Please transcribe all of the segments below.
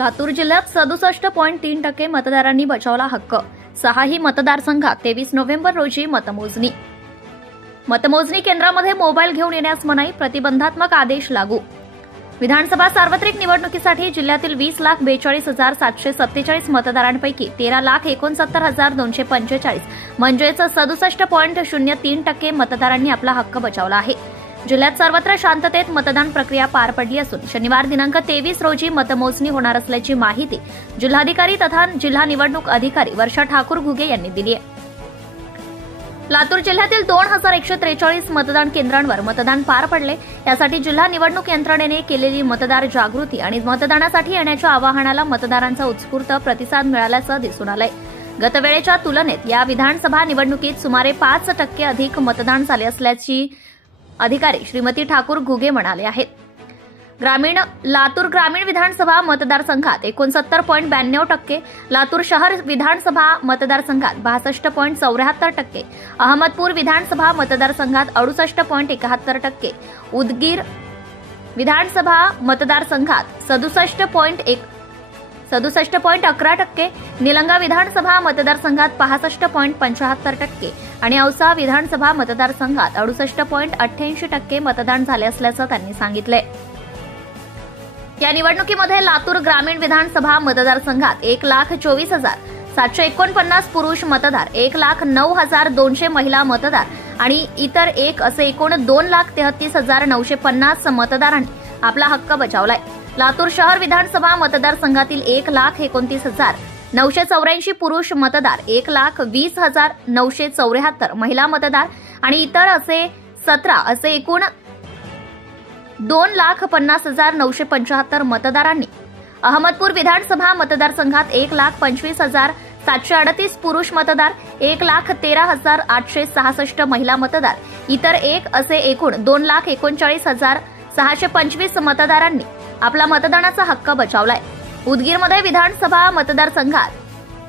लातूर जिल्ह्यात 67.3% मतदारांनी बजावला हक्क। 6ही मतदारसंघात 23 नोव्हेंबर रोजी मतमोजणी केंद्रामध्ये मोबाईल घेऊन येण्यास मनाई, प्रतिबंधात्मक आदेश लागू। विधानसभा सार्वत्रिक निवडणुकीसाठी जिल्ह्यातील 20,42,747 मतदारांपैकी 13,69,245 म्हणजेच 67.03% मतदारांनी आपला हक्क बजावला आहे। जिल्ह्यात सर्वत्र शांततेत मतदान प्रक्रिया पार पडली असून शनिवार दिनांक 23 रोजी मतमोजणी होणार असल्याची माहिती जिल्हाधिकारी तथा जिल्हा निवडणूक अधिकारी वर्षा ठाकूर घुगे यांनी दिली आहे। लातूर जिल्ह्यातील 2143 मतदान केंद्रांवर मतदान पार पडले। यासाठी जिल्हा निवडणूक यंत्रणेने केलेली मतदार जागृती आणि मतदानासाठी येण्याच्या आवाहनाला मतदारांचा उत्स्फूर्त प्रतिसाद मिळाल्याचं दिसून आलंय। गतवेळेच्या तुलनेत या विधानसभा निवडणुकीत सुमारे 5% अधिक मतदान झाले असल्याची अधिकारी श्रीमती ठाकूर घुगे म्हणाले आहेत। लातूर ग्रामीण विधानसभा मतदारसंघात 69.92%, लातूर शहर विधानसभा मतदारसंघात 62.74%, अहमदपूर विधानसभा मतदारसंघात 68.71%, उदगीर विधानसभा मतदारसंघात 67.11%, निलंगा विधानसभा मतदारसंघात 65.75% आणि औसा विधानसभा मतदारसंघात 68.88% मतदान झाले असल्याचं त्यांनी सांगितलंय। या निवडणुकीमध्ये लातूर ग्रामीण विधानसभा मतदारसंघात 1,24,749 पुरुष मतदार, 1,09,200 महिला मतदार आणि इतर एक असे एकूण 2,33,950 मतदारांनी आपला हक्क बजावलाय। लातूर शहर विधानसभा मतदारसंघातील 1,20,984 पुरुष मतदार, 1,20,974 महिला मतदार आणि इतर असे 17 असे एकूण 2,50,975 मतदारांनी अहमदपूर विधानसभा मतदारसंघात 1,25,738 पुरुष मतदार, 1,13,866 महिला मतदार, इतर एक असे एकूण 2,39,625 मतदारांनी आपला मतदानाचा हक्क बजावलाय। उदगीरमध्ये विधानसभा मतदारसंघात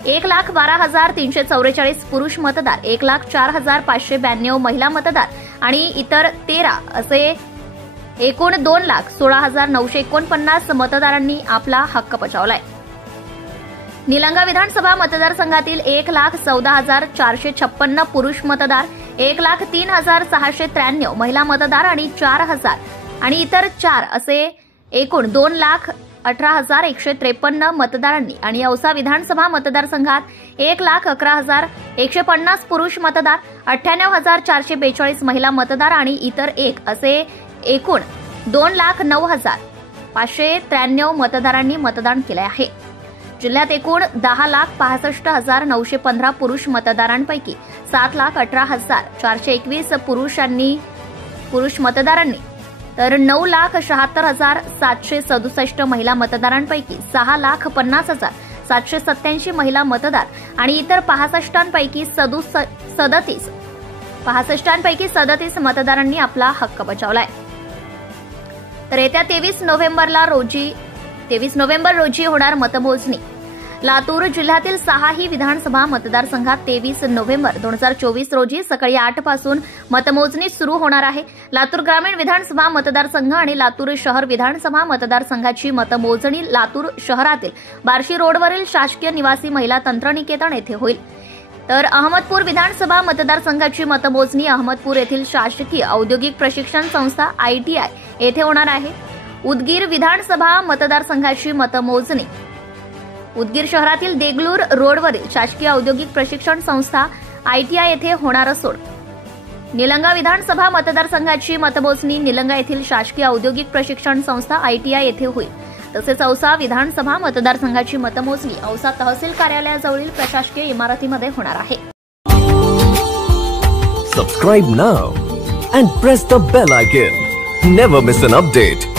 1,12,344 पुरुष मतदार, 1,04,592 महिला मतदार आणि इतर 13 असे एकूण 2,16,949 मतदारांनी आपला हक्क बजावलाय। निलंगा विधानसभा मतदारसंघातील 1,14,456 पुरुष मतदार, 1,03,693 महिला मतदार आणि 4,000 आणि इतर 4 असे एकूण 2,18,153 मतदारांनी आणि औसा विधानसभा मतदारसंघात 1,11,150 पुरुष मतदार, 98,442 महिला मतदार आणि इतर एक असे एकूण 2,09,593 मतदारांनी मतदान केले आहे। जिल्ह्यात एकूण 10,65,915 पुरुष मतदारांपैकी 7,18,421 पुरुष मतदारांनी तर 9,76,767 महिला मतदारांपैकी 6,50,787 महिला मतदार आणि इतर 65पैकी 37 मतदारांनी आपला हक्क बजावलाय। तर येत्या 23 नोव्हेंबर रोजी होणार मतमोजणी। लातूर जिल्ह्यातील 6ही विधानसभा मतदारसंघात 23 नोव्हेंबर 2024 रोजी सकाळी 8 पासून मतमोजणी सुरू होणार आहे। लातूर ग्रामीण विधानसभा मतदारसंघ आणि लातूर शहर विधानसभा मतदारसंघाची मतमोजणी लातूर शहरातील बार्शी रोडवरील शासकीय निवासी महिला तंत्रनिकेतन येथे होईल। तर अहमदपूर विधानसभा मतदारसंघाची मतमोजणी अहमदपूर येथील शासकीय औद्योगिक प्रशिक्षण संस्था ITI येथे होणार आहे। उदगीर विधानसभा मतदारसंघाची मतमोजणी उदगीर शहरातील देगलूर रोडवरील शासकीय औद्योगिक प्रशिक्षण संस्था ITI येथे होणार असून निलंगा विधानसभा मतदारसंघाची मतमोजणी निलंगा येथील शासकीय औद्योगिक प्रशिक्षण संस्था ITI येथे होईल। तसेच औसा विधानसभा मतदारसंघाची मतमोजणी औसा तहसील कार्यालयाजवळील प्रशासकीय इमारतीमध्ये होणार आहे। Subscribe now and press the bell icon. Never miss an update.